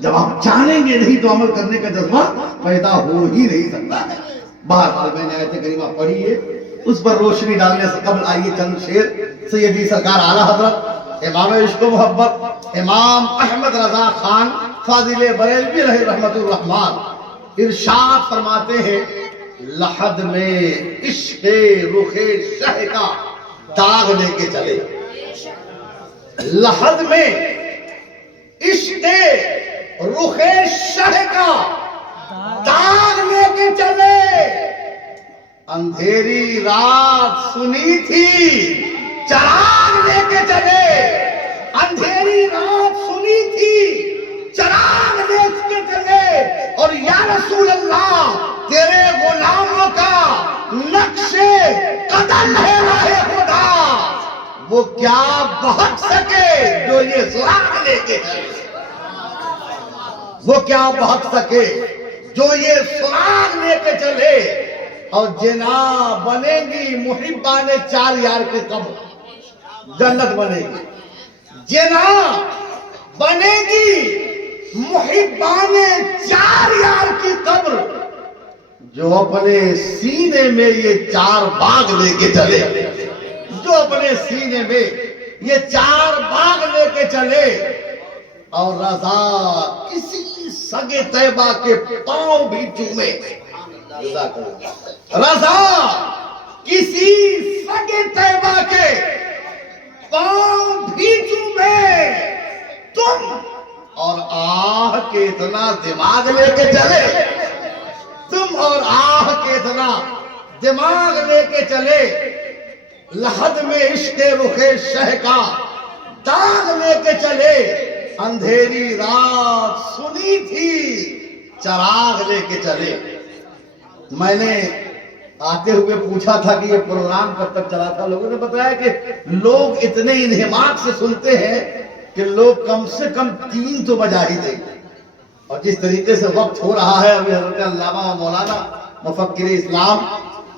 جب آپ جانیں گے نہیں تو عمل کرنے کا جذبہ پیدا ہو ہی نہیں سکتا ہے. بہرحال میں نے آیت کریمہ پڑھی ہے، اس پر روشنی ڈالنے سے قبل آئیے چند شعر سیدی سرکار اعلیٰ حضرت امام عشق و محبت امام احمد رضا خان فاضل بریلوی رحمۃ الرحمان ارشاد فرماتے ہیں، لحد میں عشق رخ شہ کا داغ لے کے چلے. لحد میں عشق رخ شہ کا داغ لے کے چلے. اندھیری رات سنی تھی چراغ لے کے چلے. اندھیری رات سنی تھی چراغ لے کے چلے. اور یا رسول اللہ تیرے غلاموں کا نقش قدم ہے راہ خدا، وہ کیا بہت سکے جو یہ سراغ لے کے چلے. وہ کیا بہت سکے جو یہ سراغ لے کے چلے. اور جناح بنے گی محبان چار یار کے قبر، جنت بنے گی. جناح بنے گی محبان چار یار کی قبر، جو اپنے سینے میں یہ چار باغ لے کے چلے. جو اپنے سینے میں یہ چار باغ لے کے چلے. اور رضا کسی سگے طیبہ کے پاؤں بھی چومے. رضا کسی سگے طیبہ کے پاؤں بھی چومے. تم اور آہ کے اتنا دماغ لے کے چلے. تم اور آہ کے اتنا دماغ لے کے چلے. لحد میں عشق رخ شہ کا داغ لے کے چلے. اندھیری رات سنی تھی چراغ لے کے چلے. میں نے آتے ہوئے پوچھا تھا کہ یہ پروگرام کب تک چلا تھا. لوگوں نے بتایا کہ لوگ اتنے انہماک سے سنتے ہیں کہ لوگ کم سے کم 3 تو بجا ہی دیں گے. اور جس طریقے سے وقت ہو رہا ہے، ابھی حضرت علامہ و مولانا مفکر اسلام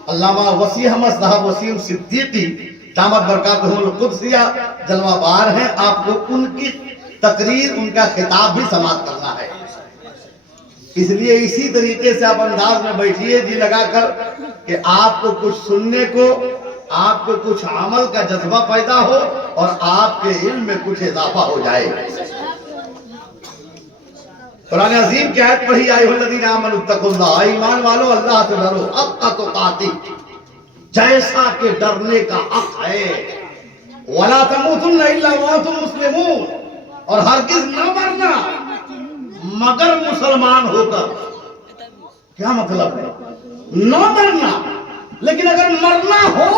علامہ وسیع احمد صاحب وسیم صدیقی دامت برکاتہم القدسیہ جلوہ بار ہیں. آپ کو ان کی تقریر، ان کا خطاب بھی سماعت کرنا ہے. اس لیے اسی طریقے سے آپ انداز میں بیٹھیے جی لگا کر کہ آپ کو کچھ سننے کو، آپ کو کچھ عمل کا جذبہ پیدا ہو اور آپ کے علم میں کچھ اضافہ ہو جائے. قرآن عظیم کی آیت پڑھی، یا ایھا الذین آمنوا اتقوا اللہ، ایمان والو اللہ سے ڈرو، حق تقاتی، جیسا کہ ڈرنے کا حق ہے. ولا تموتن الا وانتم مسلمون، اور ہرگز نہ مرنا مگر مسلمان ہو کر. کیا مطلب ہے؟ نہ مرنا، لیکن اگر مرنا ہو،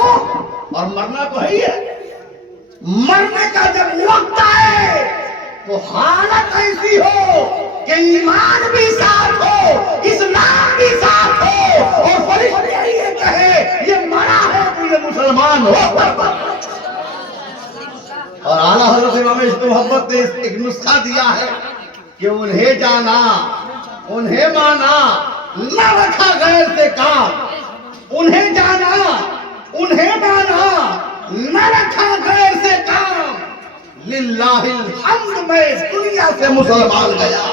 اور مرنا تو ہے ہی ہے، مرنے کا جب وقت آئے تو حالت ایسی ہو کہ ایمان بھی ساتھ ہو، اسلام بھی ساتھ ہو، اور فرشتے یہ کہے یہ مرا ہے تو یہ مسلمان ہو. اور اعلیٰ حضرت امام عشق و محبت نے ایک نسخہ دیا ہے کہ انہیں جانا، انہیں مانا، نہ رکھا غیر سے کام. انہیں جانا، انہیں مانا، نہ رکھا غیر سے کام. للہ الحمد میں دنیا سے مسلمان گیا.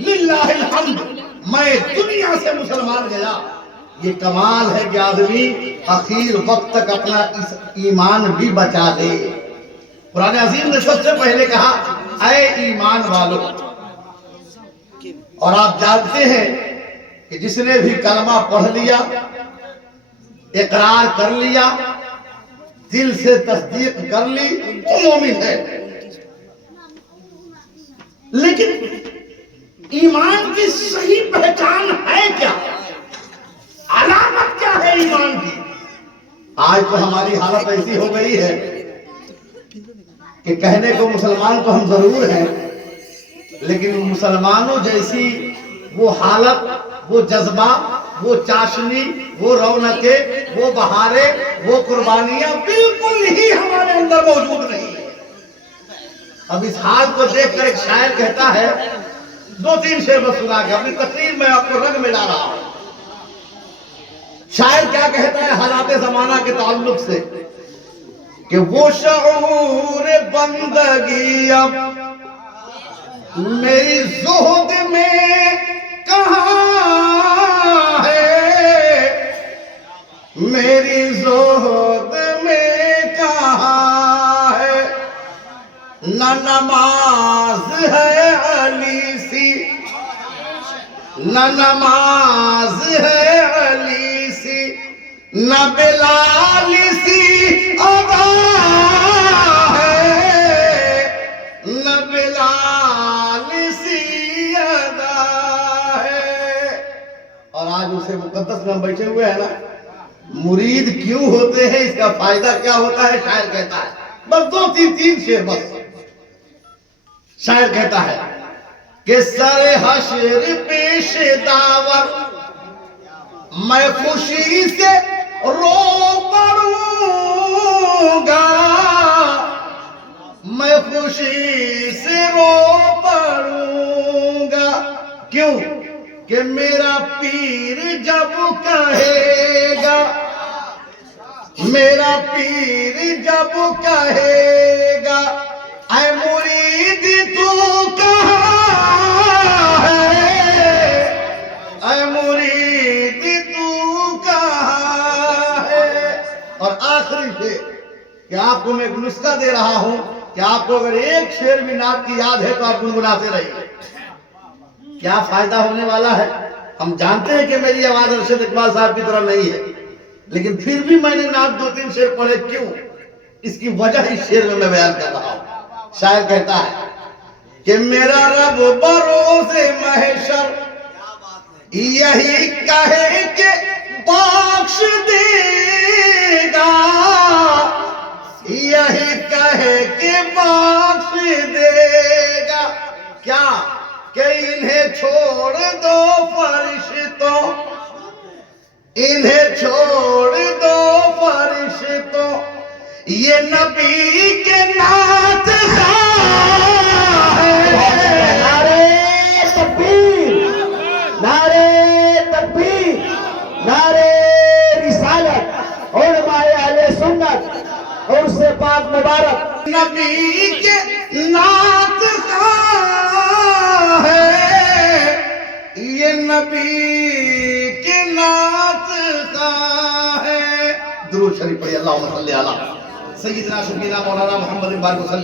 للہ الحمد میں دنیا سے مسلمان گیا. یہ کمال ہے کہ آدمی اخیر وقت تک اپنا ایمان بھی بچا دے. قرآن عظیم نے سب سے پہلے کہا اے ایمان والو. اور آپ جانتے ہیں کہ جس نے بھی کلمہ پڑھ لیا، اقرار کر لیا، دل سے تصدیق کر لی، وہ مومن ہے. لیکن ایمان کی صحیح پہچان ہے کیا؟ علامت کیا ہے ایمان کی؟ آج تو ہماری حالت ایسی ہو گئی ہے کہ کہنے کو مسلمان تو ہم ضرور ہیں، لیکن مسلمانوں جیسی وہ حالت، وہ جذبہ، وہ چاشنی، وہ رونقیں، وہ بہاریں، وہ قربانیاں بالکل ہی ہمارے اندر موجود نہیں. اب اس حال کو دیکھ کر ایک شاعر کہتا ہے، 2-3 شعر بس سنا کے اپنی تقریر میں آپ کو رنگ میں لا رہا ہوں. شاعر کیا کہتا ہے حالات زمانہ کے تعلق سے کہ وہ شعور بندگی اب میری زہد میں کہاں ہے، میری زہد میں کہاں ہے، نہ نماز ہے علی سی، نہ نماز ہے علی سی، نہ بلال سی ادا ہے، نہ بلال سی ادا ہے۔ اور آج اسے مقدس میں ہم بیٹھے ہوئے ہیں نا، مرید کیوں ہوتے ہیں، اس کا فائدہ کیا ہوتا ہے، شاعر کہتا ہے، بس دو تین شعر بس۔ شاعر کہتا ہے کہ سر حشر پیش داور میں خوشی سے رو پڑوں گا، میں خوشی سے رو پڑوں گا، کیوں کہ میرا پیر جب کہے گا، میرا پیر جب کہے گا اے مرید تو کہاں ہے، اے مرید تو کہاں ہے۔ اور آخری شعر کہ آپ کو میں ایک نسخہ دے رہا ہوں کہ آپ کو اگر ایک شعر بھی نعت کی یاد ہے تو آپ گنگناتے رہیے، کیا فائدہ ہونے والا ہے۔ ہم جانتے ہیں کہ میری آواز ارشد اقبال صاحب کی طرح نہیں ہے، لیکن پھر بھی میں نے نعت دو تین شعر پڑھے، کیوں، اس کی وجہ اس شعر میں بیان کر رہا ہوں۔ شاعر کہتا ہے کہ میرا رب بروز محشر یہی کہے کہ بخش دے گا، یہی کہے کہ بخش دے گا، کیا کہ انہیں چھوڑ دو فرشتوں، انہیں چھوڑ دو فرشتوں، یہ نبی کے نعت خواہ ہے۔ نعرے تکبیر، نعرے تکبیر، نعرے رسالت، علماء اہل سنت اور اس سے پاک مبارک نبی کے نعت خواہ ہے، یہ نبی کے نعت خواہ ہے۔ درود شریف پڑھیے، اللہم صلی علی سیدنا شفیعنا مولانا محمد بارک وسلم۔